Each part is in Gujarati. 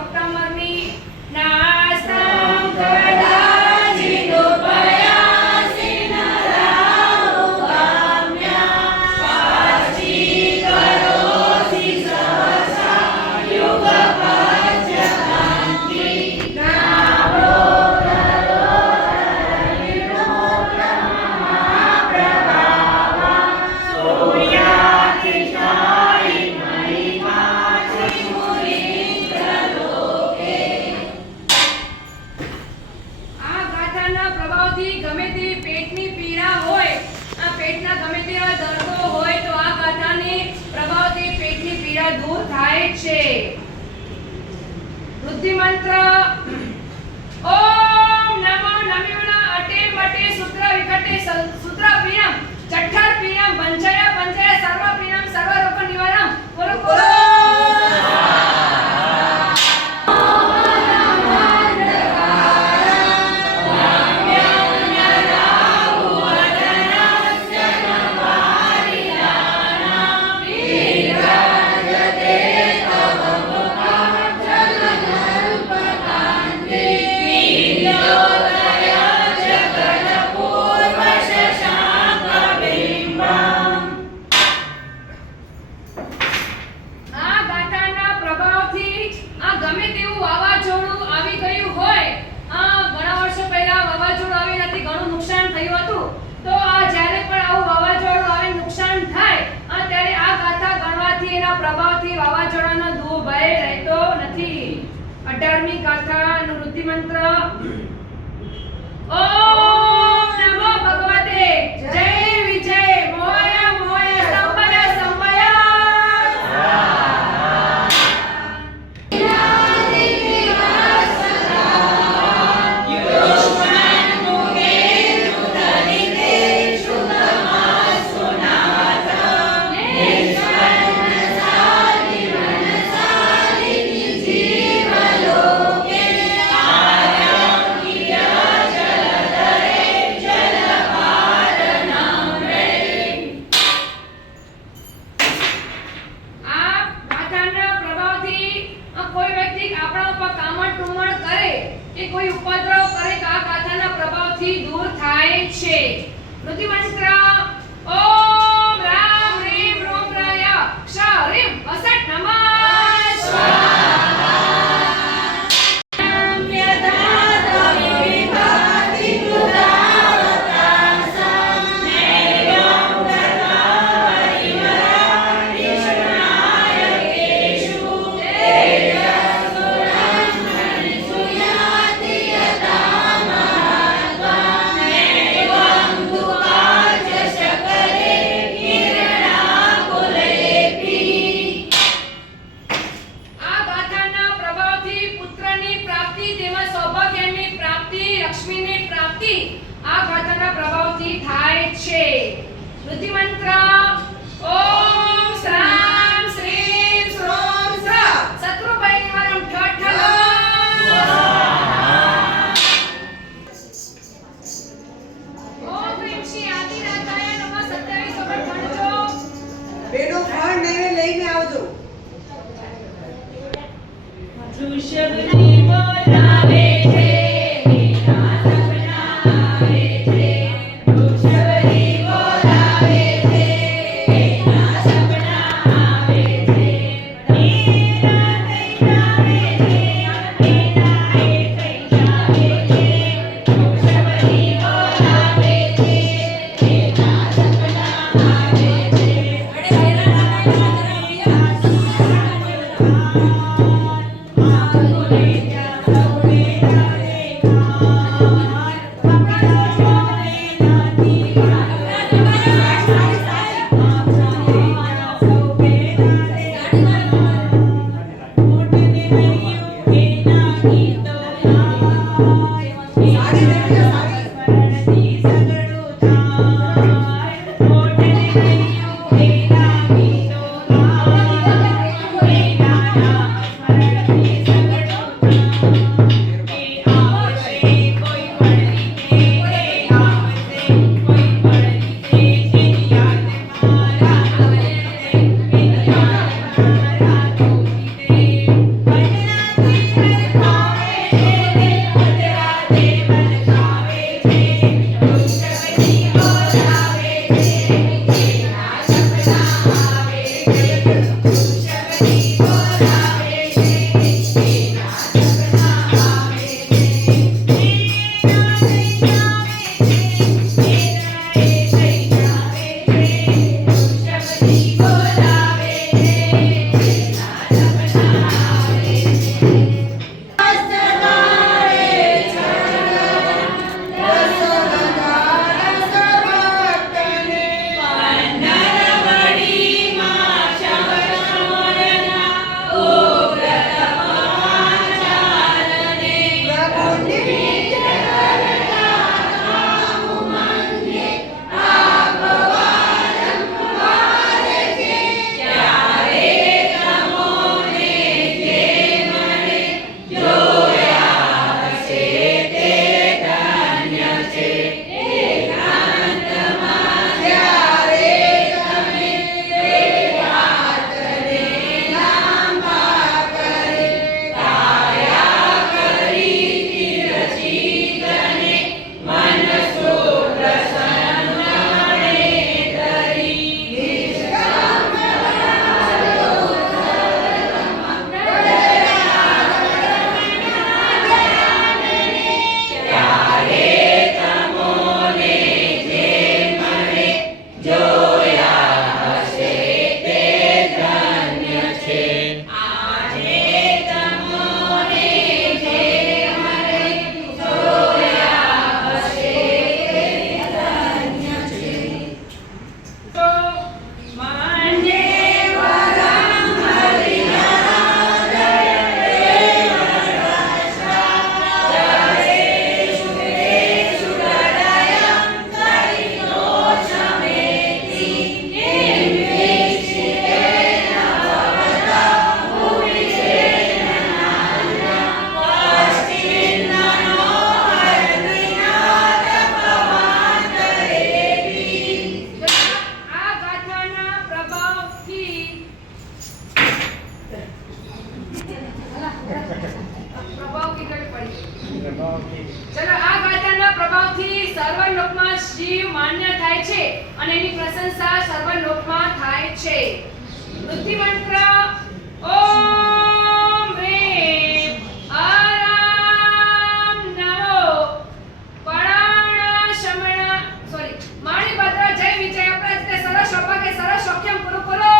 ઓક્ટોબરની નાસ્તમ કદાચિનો પ્રયાસીન રાહુ કામ્યા પાચી કરોસી સહસા યુગ પચ્યકાંતિ નાભો કરો મહાપ્રભાવા સૂર્યાતિશાઈ મહિમાસી મુનીન્દ્રલોકે। આ ગાથાના પ્રભાવથી ગમે તે પેટની પીડા હોય, આ પેટના ગમે તેવા દર્દો હોય તો આ ગાથાની પ્રભાવથી પેટની પીડા દૂર થાય છે। વૃદ્ધિ મંત્ર ઓમ નમો નમ્યુના અટે મટે સૂત્ર વિકટે સૂત્ર પ્રિયમ ચઠ્ઠર પ્રિયમ પંચય પંચય સર્વ પ્રિયમ સર્વ રોગ નિવારણમ બોલો બોલો। આ ગાથાના પ્રભાવથી આ ગમે તેવું વાવાઝોડું આવી ગયું હોય, આ ઘણા વર્ષો પહેલા વાવાઝોડું આવી નથી, ઘણું નુકસાન થયું હતું, તો આ જ્યારે પણ આવું વાવાઝોડું આવે નુકસાન થાય ત્યારે આ ગાથા ગણવાથી એના પ્રભાવથી વાવાઝોડાનો ભય રહેતો નથી। 18મી ગાથાનો વૃદ્ધિ મંત્ર ઓમ નમો ભગવતે જય વિજય મોય મોય સંભય સંભય। કોઈ વ્યક્તિ આપણા ઉપર કામણ ટુમણ કરે કે કોઈ ઉપદ્રવ કરે તો આ ગાથાના પ્રભાવથી દૂર થાય છે। વૃદ્ધિ મંત્ર ઓમ રામ રીમ રોમ રાય ક્ષ રીમ વસટ નમઃ લક્ષ્મીની પ્રાપ્તિ આ ગાથાના પ્રભાવથી થાય છે। વૃદ્ધિ મંત્ર ઓમ શ્રામ શ્રીમ શ્રોમ સ્ર શત્રુ ભય નિવારણ ઠઠ ઓમ ક્રીમ શ્રી આદિનાથાય નમઃ 27 વખત ગણજો। બેનો ફળ નૈવે લઈને આવજો। ઋષભની બોલાવે છે Thank you. ચલો આ ગાથાના પ્રભાવથી સર્વલોકમાં શિવ માન્ય થાય છે અને એની પ્રશંસા સર્વલોકમાં થાય છે. વૃદ્ધિ મંત્ર ઓમ હ્રીમ આરામ નમો પરાણ શમણ માણીભદ્ર જય વિજય અપ્રજ્ઞ સરસ સૌભાગ્ય સરસ સૌખ્યમ કુરુ કુરુ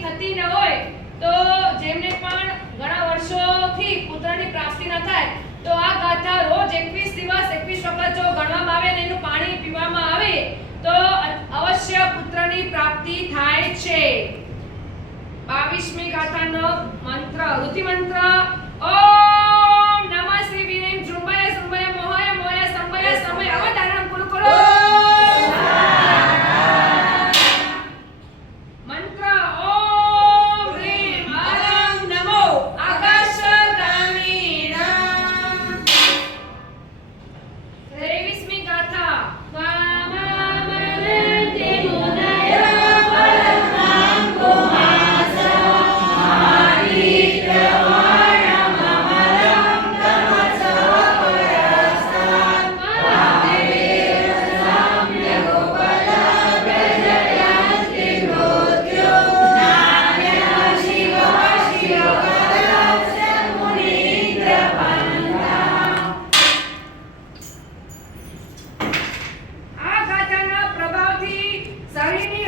થતી ન હોય તો જેમને પણ ઘણા વર્ષોથી પુત્રની પ્રાપ્તિ ન થાય તો આ ગાથા રોજ 21 દિવસ 21 વખત જો ગણવામાં આવે અને એનું પાણી પીવામાં આવે તો અવશ્ય પુત્રની પ્રાપ્તિ થાય છે. 22મી ગાથાનો મંત્ર વૃદ્ધિ મંત્ર ઓમ નમઃ શ્રી વીરેમ જૃંભય જૃંભય મોહય મોહય સંભય સમય અવતારણમ કુરુ કુરુ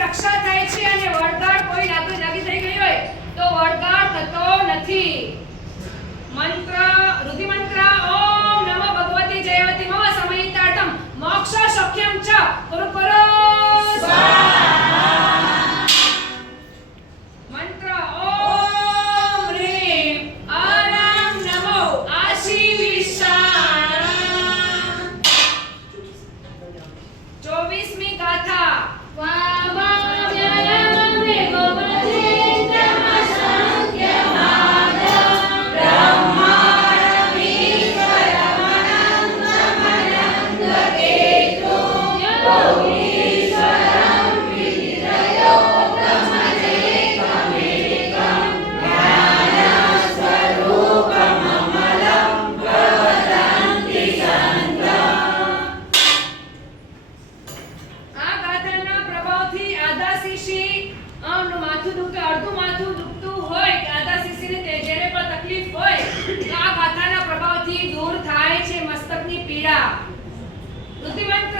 રક્ષા થાય છે અને વળગાડ કોઈ લાગી થઈ ગઈ હોય તો વળગાડ થતો નથી. મંત્ર રુધિ મંત્ર ઓમ નમો ભગવતી જયવતી મમ સમયિતાર્થમ મોક્ષ સખ્યમ ચ કુરુ કુરુ સ્વાહા. મંત્ર ઓમ હ્રીમ આરામ નમો આશી વિશાળ. 24મી ગાથા માથું દુખતું અડધું માથું દુખતું હોય કે આધા શીશીને જેને પણ તકલીફ હોય તો આ ગાથાના પ્રભાવથી દૂર થાય છે મસ્તકની પીડા. વૃદ્ધિ મંત્ર